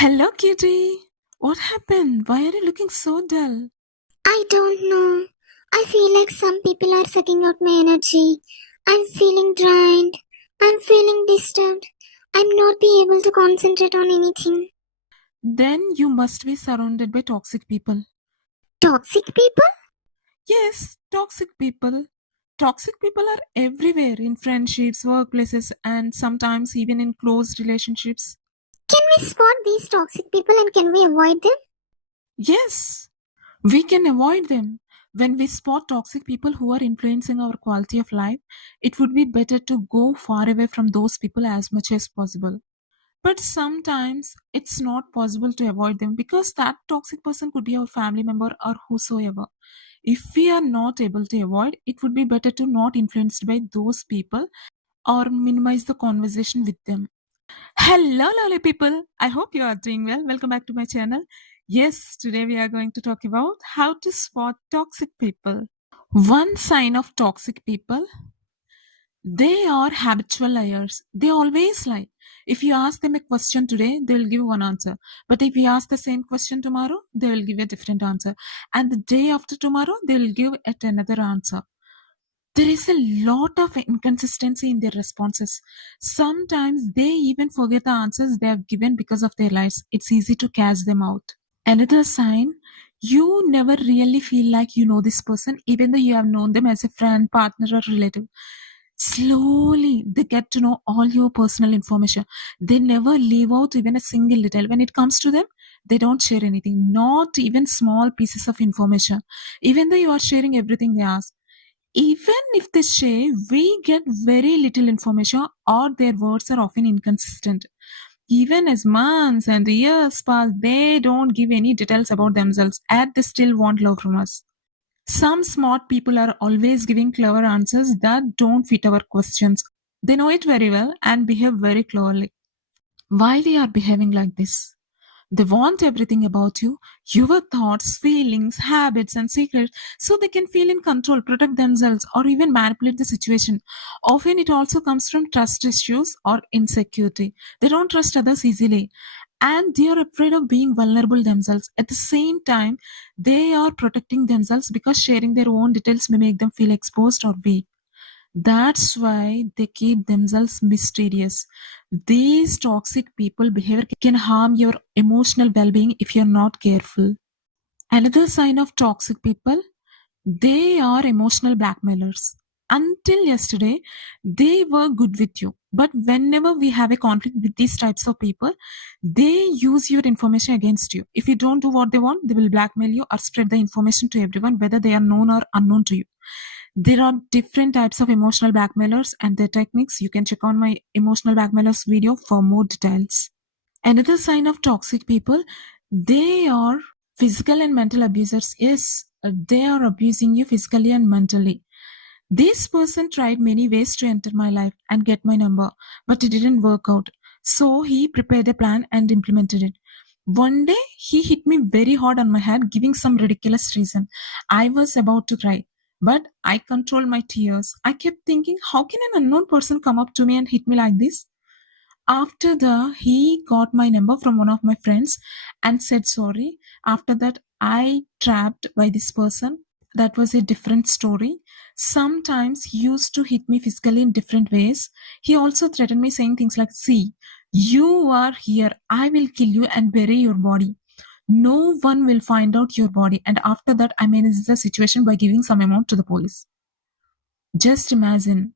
Hello, Kitty. What happened? Why are you looking so dull? I don't know. I feel like some people are sucking out my energy. I'm feeling drained. I'm feeling disturbed. I'm not be able to concentrate on anything. Then you must be surrounded by toxic people. Toxic people? Yes, toxic people. Toxic people are everywhere in friendships, workplaces, and sometimes even in close relationships. Can we spot these toxic people and can we avoid them? Yes, we can avoid them. When we spot toxic people who are influencing our quality of life, it would be better to go far away from those people as much as possible. But sometimes it's not possible to avoid them because that toxic person could be our family member or whosoever. If we are not able to avoid, it would be better to not influenced by those people or minimize the conversation with them. Hello, lovely people. I hope you are doing well. Welcome back to my channel. Yes, today we are going to talk about how to spot toxic people. One sign of toxic people, they are habitual liars. They always lie. If you ask them a question today, they will give one answer. But if you ask the same question tomorrow, they will give a different answer. And the day after tomorrow, they will give yet another answer. There is a lot of inconsistency in their responses. Sometimes they even forget the answers they have given because of their lies. It's easy to catch them out. Another sign, you never really feel like you know this person, even though you have known them as a friend, partner, or relative. Slowly, they get to know all your personal information. They never leave out even a single detail. When it comes to them, they don't share anything, not even small pieces of information. Even though you are sharing everything they ask. Even if they share, we get very little information or their words are often inconsistent. Even as months and years pass, they don't give any details about themselves, and they still want love from us. Some smart people are always giving clever answers that don't fit our questions. They know it very well and behave very cleverly. Why they are behaving like this? They want everything about you, your thoughts, feelings, habits, and secrets, so they can feel in control, protect themselves, or even manipulate the situation. Often it also comes from trust issues or insecurity. They don't trust others easily. And they are afraid of being vulnerable themselves. At the same time, they are protecting themselves because sharing their own details may make them feel exposed or weak. That's why they keep themselves mysterious. These toxic people behavior can harm your emotional well-being if you're not careful. Another sign of toxic people, they are emotional blackmailers. Until yesterday, they were good with you. But whenever we have a conflict with these types of people, they use your information against you. If you don't do what they want, they will blackmail you or spread the information to everyone, whether they are known or unknown to you. There are different types of emotional blackmailers and their techniques. You can check on my emotional blackmailers video for more details. Another sign of toxic people, they are physical and mental abusers. Yes, they are abusing you physically and mentally. This person tried many ways to enter my life and get my number, but it didn't work out. So he prepared a plan and implemented it. One day, he hit me very hard on my head, giving some ridiculous reason. I was about to cry, but I controlled my tears. I kept thinking, how can an unknown person come up to me and hit me like this? After he got my number from one of my friends and said sorry. After that, I trapped by this person. That was a different story. Sometimes he used to hit me physically in different ways. He also threatened me saying things like, see, you are here. I will kill you and bury your body. No one will find out your body. And after that, I managed the situation by giving some amount to the police. Just imagine,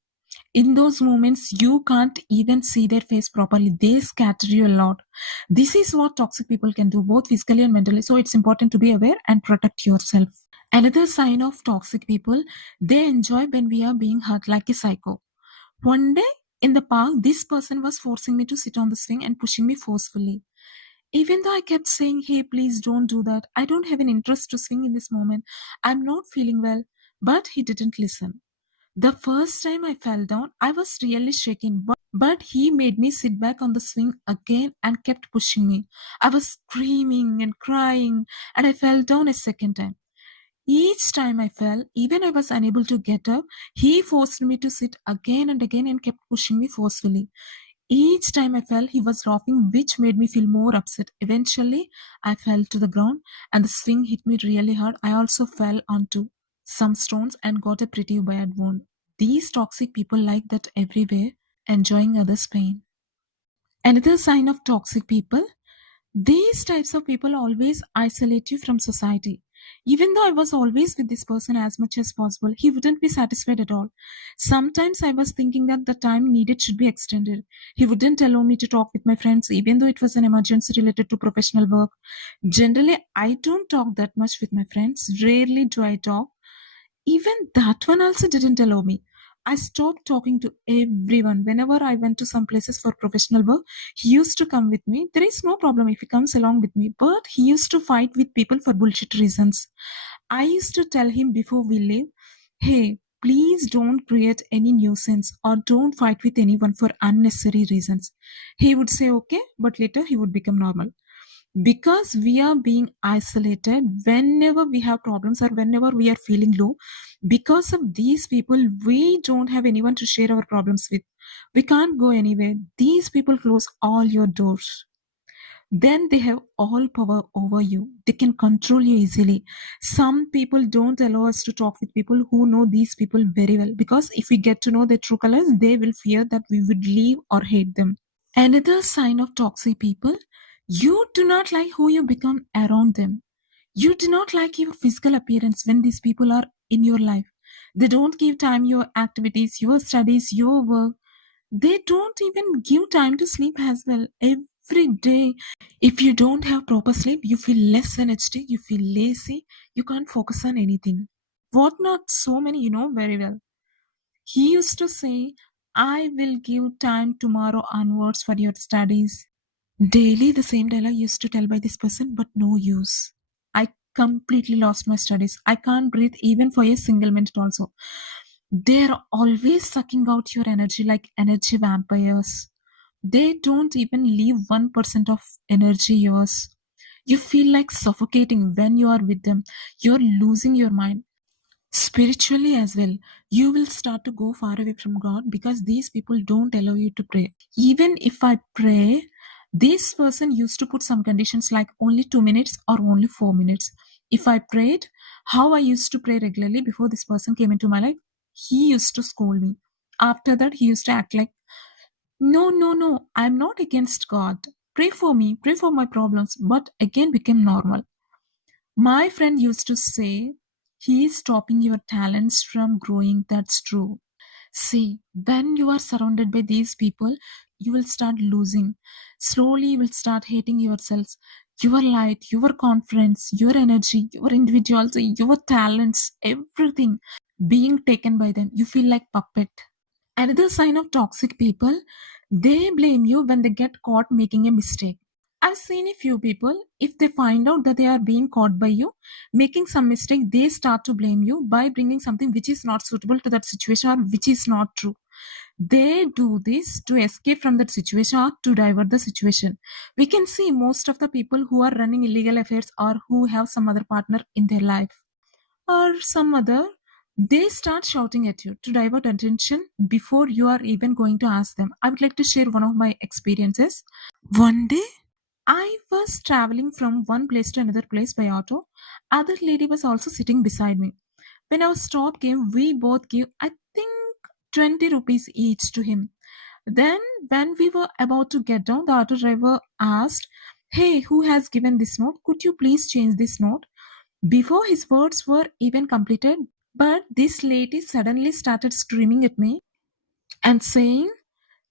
in those moments you can't even see their face properly. They scatter you a lot. This is what toxic people can do, both physically and mentally. So it's important to be aware and protect yourself. Another sign of toxic people, they enjoy when we are being hurt like a psycho. One day in the park, this person was forcing me to sit on the swing and pushing me forcefully. Even though I kept saying, hey, please don't do that, I don't have an interest to swing in this moment, I'm not feeling well, but he didn't listen. The first time I fell down, I was really shaking, but he made me sit back on the swing again and kept pushing me. I was screaming and crying, and I fell down a second time. Each time I fell, even I was unable to get up, he forced me to sit again and again and kept pushing me forcefully. Each time I fell, he was laughing, which made me feel more upset. Eventually, I fell to the ground and the swing hit me really hard. I also fell onto some stones and got a pretty bad wound. These toxic people like that everywhere, enjoying others' pain. Another sign of toxic people, these types of people always isolate you from society. Even though I was always with this person as much as possible, he wouldn't be satisfied at all. Sometimes I was thinking that the time needed should be extended. He wouldn't allow me to talk with my friends, even though it was an emergency related to professional work. Generally, I don't talk that much with my friends. Rarely do I talk. Even that one also didn't allow me. I stopped talking to everyone. Whenever I went to some places for professional work, he used to come with me. There is no problem if he comes along with me, but he used to fight with people for bullshit reasons. I used to tell him before we leave, hey, please don't create any nuisance or don't fight with anyone for unnecessary reasons. He would say okay, but later he would become normal. Because we are being isolated whenever we have problems or whenever we are feeling low, because of these people, we don't have anyone to share our problems with. We can't go anywhere. These people close all your doors. Then they have all power over you. They can control you easily. Some people don't allow us to talk with people who know these people very well, because if we get to know their true colors, they will fear that we would leave or hate them. Another sign of toxic people, you do not like who you become around them. You do not like your physical appearance when these people are in your life. They don't give time your activities, your studies, your work. They don't even give time to sleep as well. Every day, if you don't have proper sleep, you feel less energetic, you feel lazy, you can't focus on anything. What not so many, you know very well. He used to say, I will give time tomorrow onwards for your studies. Daily, the same dialogue used to tell by this person, but no use. I completely lost my studies. I can't breathe even for a single minute, also. They're always sucking out your energy like energy vampires. They don't even leave 1% of energy yours. You feel like suffocating when you are with them. You're losing your mind. Spiritually as well, you will start to go far away from God because these people don't allow you to pray. Even if I pray, this person used to put some conditions like only 2 minutes or only 4 minutes. If I prayed, how I used to pray regularly before this person came into my life, he used to scold me. After that, he used to act like, no, no, no, I'm not against God. Pray for me, pray for my problems, but again became normal. My friend used to say, he is stopping your talents from growing. That's true. See, when you are surrounded by these people, you will start losing. Slowly, you will start hating yourselves, your light, your confidence, your energy, your individuality, your talents, everything being taken by them. You feel like puppet. Another sign of toxic people, they blame you when they get caught making a mistake. I've seen a few people, if they find out that they are being caught by you, making some mistake, they start to blame you by bringing something which is not suitable to that situation or which is not true. They do this to escape from that situation or to divert the situation. We can see most of the people who are running illegal affairs or who have some other partner in their life or some other, they start shouting at you to divert attention before you are even going to ask them. I would like to share one of my experiences. One day, I was traveling from one place to another place by auto. Other lady was also sitting beside me. When our stop came, we both gave, I think, 20 rupees each to him. Then, when we were about to get down, the auto driver asked, hey, who has given this note? Could you please change this note? Before his words were even completed, but this lady suddenly started screaming at me and saying,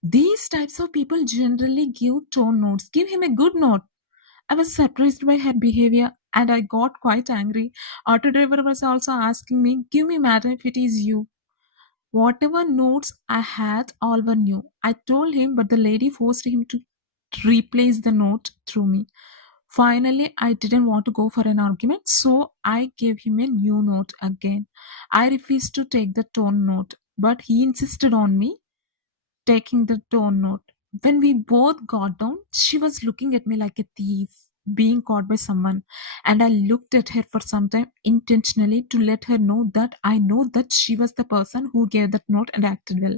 these types of people generally give tone notes. Give him a good note. I was surprised by her behavior and I got quite angry. Auto driver was also asking me, give me madam if it is you. Whatever notes I had, all were new. I told him, but the lady forced him to replace the note through me. Finally, I didn't want to go for an argument, so I gave him a new note again. I refused to take the tone note, but he insisted on me taking the tone note. When we both got down, she was looking at me like a thief being caught by someone, and I looked at her for some time intentionally to let her know that I know that she was the person who gave that note and acted well.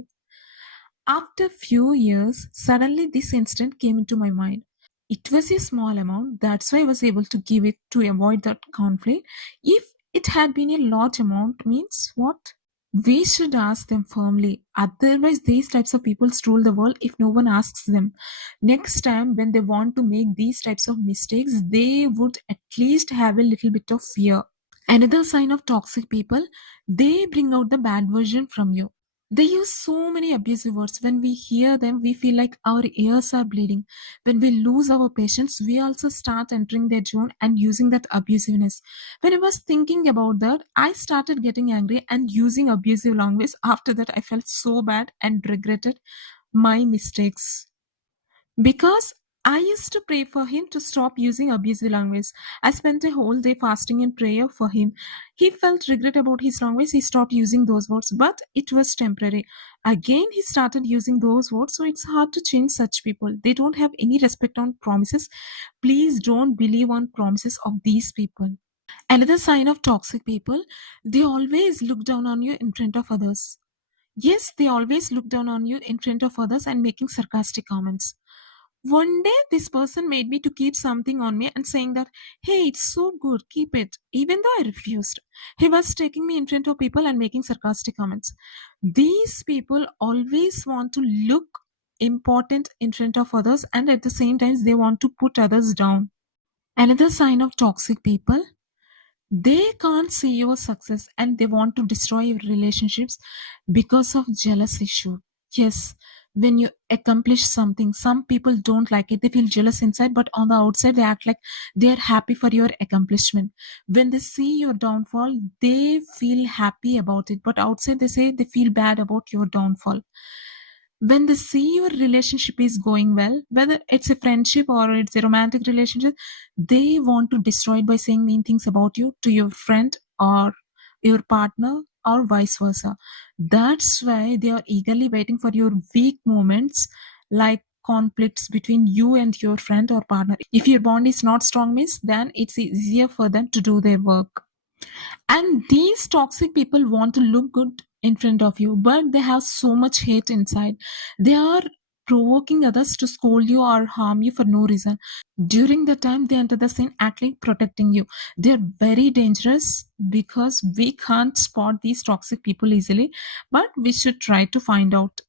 After few years, suddenly this incident came into my mind. It was a small amount, that's why I was able to give it to avoid that conflict. If it had been a large amount, means what? We should ask them firmly. Otherwise, these types of people rule the world if no one asks them. Next time, when they want to make these types of mistakes, they would at least have a little bit of fear. Another sign of toxic people, they bring out the bad version from you. They use so many abusive words. When we hear them, we feel like our ears are bleeding. When we lose our patience, we also start entering their zone and using that abusiveness. When I was thinking about that, I started getting angry and using abusive language. After that, I felt so bad and regretted my mistakes. Because I used to pray for him to stop using abusive language. I spent a whole day fasting in prayer for him. He felt regret about his language. He stopped using those words, but it was temporary. Again, he started using those words, so it's hard to change such people. They don't have any respect on promises. Please don't believe on promises of these people. Another sign of toxic people, they always look down on you in front of others. Yes, they always look down on you in front of others and making sarcastic comments. One day, this person made me to keep something on me and saying that, hey, it's so good, keep it, even though I refused. He was taking me in front of people and making sarcastic comments. These people always want to look important in front of others, and at the same time, they want to put others down. Another sign of toxic people, they can't see your success and they want to destroy your relationships because of jealous issue. Yes, when you accomplish something, some people don't like it. They feel jealous inside, but on the outside, they act like they're happy for your accomplishment. When they see your downfall, they feel happy about it, but outside, they say they feel bad about your downfall. When they see your relationship is going well, whether it's a friendship or it's a romantic relationship, they want to destroy it by saying mean things about you to your friend or your partner or vice versa. That's why they are eagerly waiting for your weak moments, like conflicts between you and your friend or partner. If your bond is not strong, miss, then it's easier for them to do their work. And these toxic people want to look good in front of you, but they have so much hate inside. They are provoking others to scold you or harm you for no reason. During the time they enter the scene, acting protecting you. They're very dangerous because we can't spot these toxic people easily, but we should try to find out.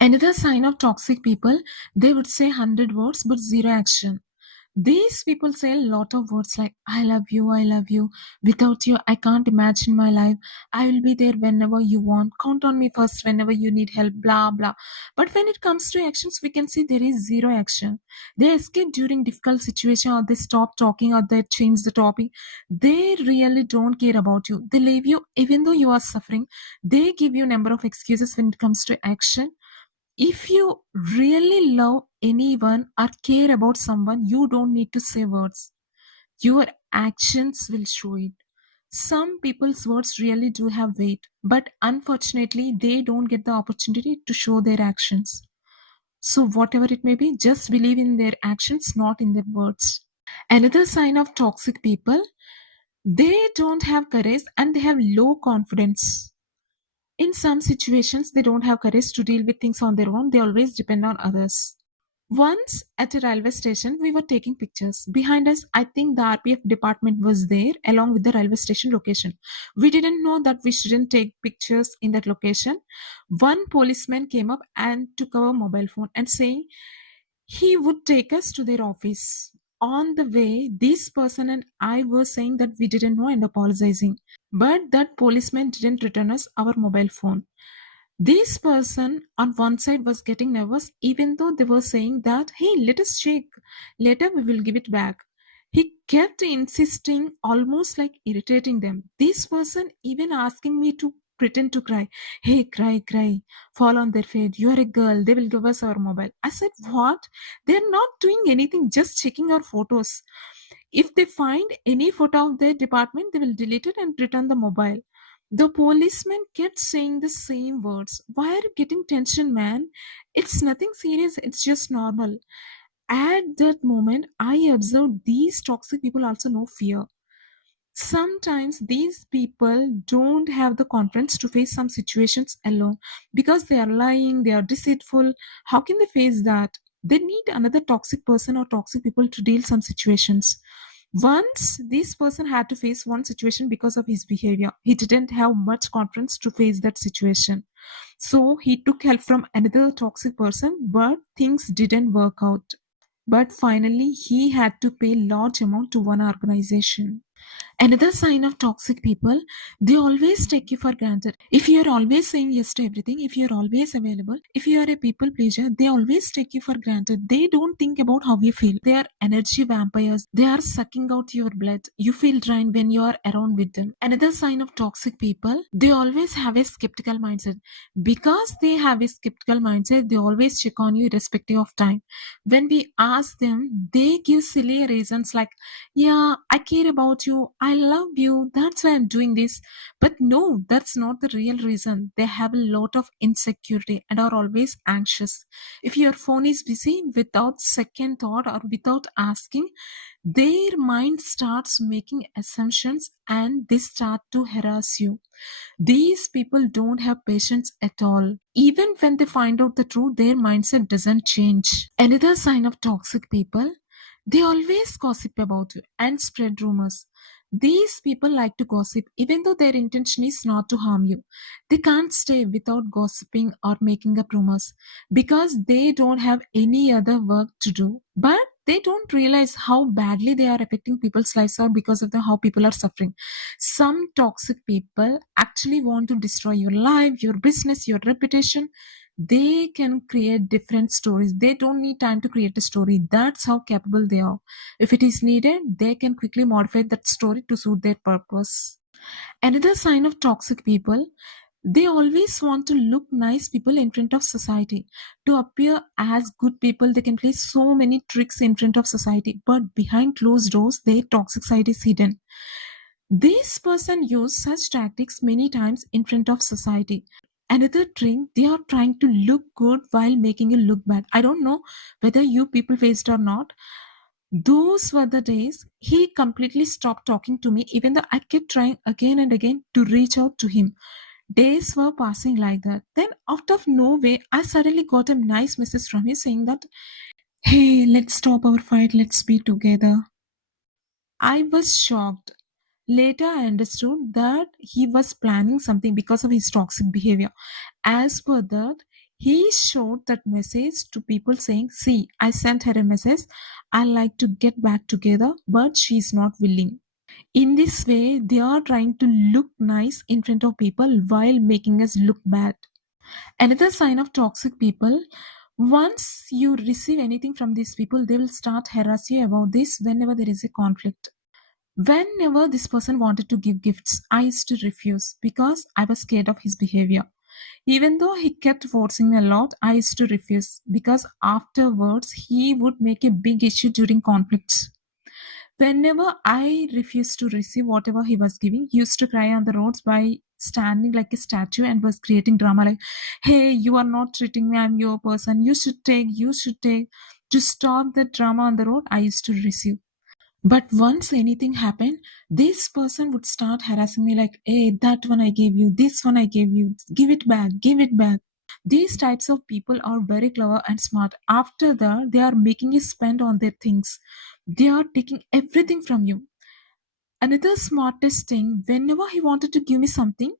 Another sign of toxic people, they would say 100 words but zero action. These people say a lot of words like, I love you, I love you. Without you, I can't imagine my life. I will be there whenever you want. Count on me first whenever you need help, blah, blah. But when it comes to actions, we can see there is zero action. They escape during difficult situation, or they stop talking, or they change the topic. They really don't care about you. They leave you even though you are suffering. They give you a number of excuses when it comes to action. If you really love anyone or care about someone, you don't need to say words. Your actions will show it. Some people's words really do have weight, but unfortunately, they don't get the opportunity to show their actions. So, whatever it may be, just believe in their actions, not in their words. Another sign of toxic people, they don't have courage and they have low confidence. In some situations, they don't have courage to deal with things on their own. They always depend on others. Once at a railway station, we were taking pictures. Behind us, I think the RPF department was there along with the railway station location. We didn't know that we shouldn't take pictures in that location. One policeman came up and took our mobile phone and saying he would take us to their office. On the way, this person and I were saying that we didn't know and apologizing. But that policeman didn't return us our mobile phone. This person on one side was getting nervous, even though they were saying that, hey, let us check. Later we will give it back. He kept insisting, almost like irritating them. This person even asking me to pretend to cry. Hey, cry, cry. Fall on their face. You are a girl. They will give us our mobile. I said, what? They're not doing anything, just checking our photos. If they find any photo of their department, they will delete it and return the mobile. The policeman kept saying the same words. Why are you getting tension, man? It's nothing serious, it's just normal. At that moment, I observed these toxic people also know fear. Sometimes these people don't have the confidence to face some situations alone because they are lying, they are deceitful. How can they face that? They need another toxic person or toxic people to deal some situations. Once this person had to face one situation because of his behavior, he didn't have much confidence to face that situation, so he took help from another toxic person, but things didn't work out. But finally he had to pay large amount to one organization. Another sign of toxic people, they always take you for granted. If you are always saying yes to everything, if you are always available, if you are a people pleaser, they always take you for granted. They don't think about how you feel. They are energy vampires. They are sucking out your blood. You feel drained when you are around with them. Another sign of toxic people, they always have a skeptical mindset. Because they have a skeptical mindset, they always check on you irrespective of time. When we ask them, they give silly reasons like, yeah, I care about you, I love you, that's why I'm doing this. But no, that's not the real reason. They have a lot of insecurity and are always anxious. If your phone is busy without second thought or without asking, their mind starts making assumptions and they start to harass you. These people don't have patience at all. Even when they find out the truth, their mindset doesn't change. Another sign of toxic people, they always gossip about you and spread rumors. These people like to gossip even though their intention is not to harm you. They can't stay without gossiping or making up rumors because they don't have any other work to do. But they don't realize how badly they are affecting people's lives or because of how people are suffering. Some toxic people actually want to destroy your life, your business, your reputation. They can create different stories. They don't need time to create a story. That's how capable they are. If it is needed, they can quickly modify that story to suit their purpose. Another sign of toxic people, they always want to look nice people in front of society. To appear as good people, they can play so many tricks in front of society, but behind closed doors, their toxic side is hidden. This person used such tactics many times in front of society. Another trick, they are trying to look good while making you look bad. I don't know whether you people faced or not. Those were the days he completely stopped talking to me, even though I kept trying again and again to reach out to him. Days were passing like that. Then, out of nowhere, I suddenly got a nice message from him saying that, hey, let's stop our fight, let's be together. I was shocked. Later, I understood that he was planning something because of his toxic behavior. As per that, he showed that message to people saying, see, I sent her a message. I like to get back together, but she's not willing. In this way, they are trying to look nice in front of people while making us look bad. Another sign of toxic people, once you receive anything from these people, they will start harass you about this whenever there is a conflict. Whenever this person wanted to give gifts, I used to refuse because I was scared of his behavior. Even though he kept forcing me a lot, I used to refuse because afterwards he would make a big issue during conflicts. Whenever I refused to receive whatever he was giving, he used to cry on the roads by standing like a statue and was creating drama like, hey, you are not treating me, I'm your person, you should take, you should take. To stop the drama on the road, I used to receive. But once anything happened, this person would start harassing me like, hey, that one I gave you, this one I gave you, give it back, give it back. These types of people are very clever and smart. After that, they are making you spend on their things. They are taking everything from you. Another smartest thing, whenever he wanted to give me something,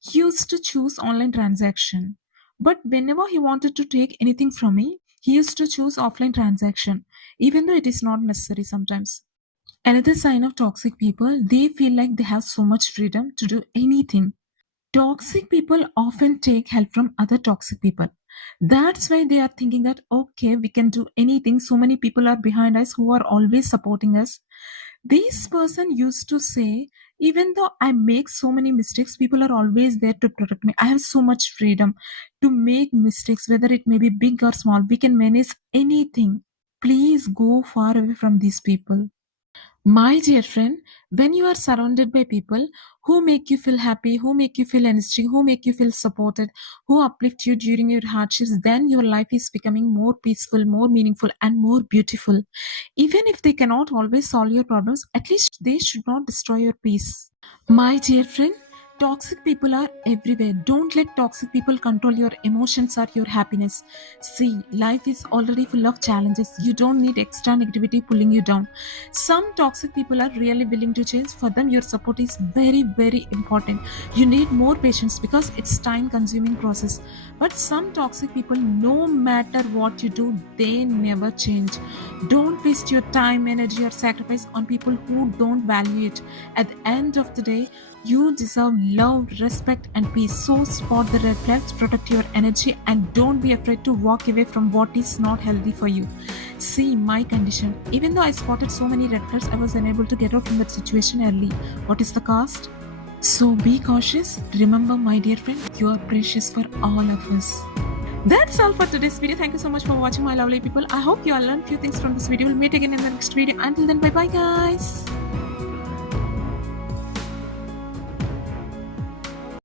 he used to choose online transaction. But whenever he wanted to take anything from me, he used to choose offline transaction, even though it is not necessary sometimes. Another sign of toxic people, they feel like they have so much freedom to do anything. Toxic people often take help from other toxic people. That's why they are thinking that, okay, we can do anything. So many people are behind us who are always supporting us. This person used to say, even though I make so many mistakes, people are always there to protect me. I have so much freedom to make mistakes, whether it may be big or small. We can manage anything. Please go far away from these people. My dear friend, when you are surrounded by people who make you feel happy, who make you feel energetic, who make you feel supported, who uplift you during your hardships, then your life is becoming more peaceful, more meaningful, and more beautiful. Even if they cannot always solve your problems, at least they should not destroy your peace. My dear friend, toxic people are everywhere. Don't let toxic people control your emotions or your happiness. See, life is already full of challenges. You don't need extra negativity pulling you down. Some toxic people are really willing to change. For them, your support is very, very important. You need more patience because it's time-consuming process. But some toxic people, no matter what you do, they never change. Don't waste your time, energy, or sacrifice on people who don't value it. At the end of the day, you deserve love, respect, and peace. So spot the red flags, protect your energy, and don't be afraid to walk away from what is not healthy for you. See my condition. Even though I spotted so many red flags, I was unable to get out from that situation early. What is the cost? So be cautious. Remember, my dear friend, you are precious for all of us. That's all for today's video. Thank you so much for watching, my lovely people. I hope you all learned few things from this video. We'll meet again in the next video. Until then, bye bye, guys.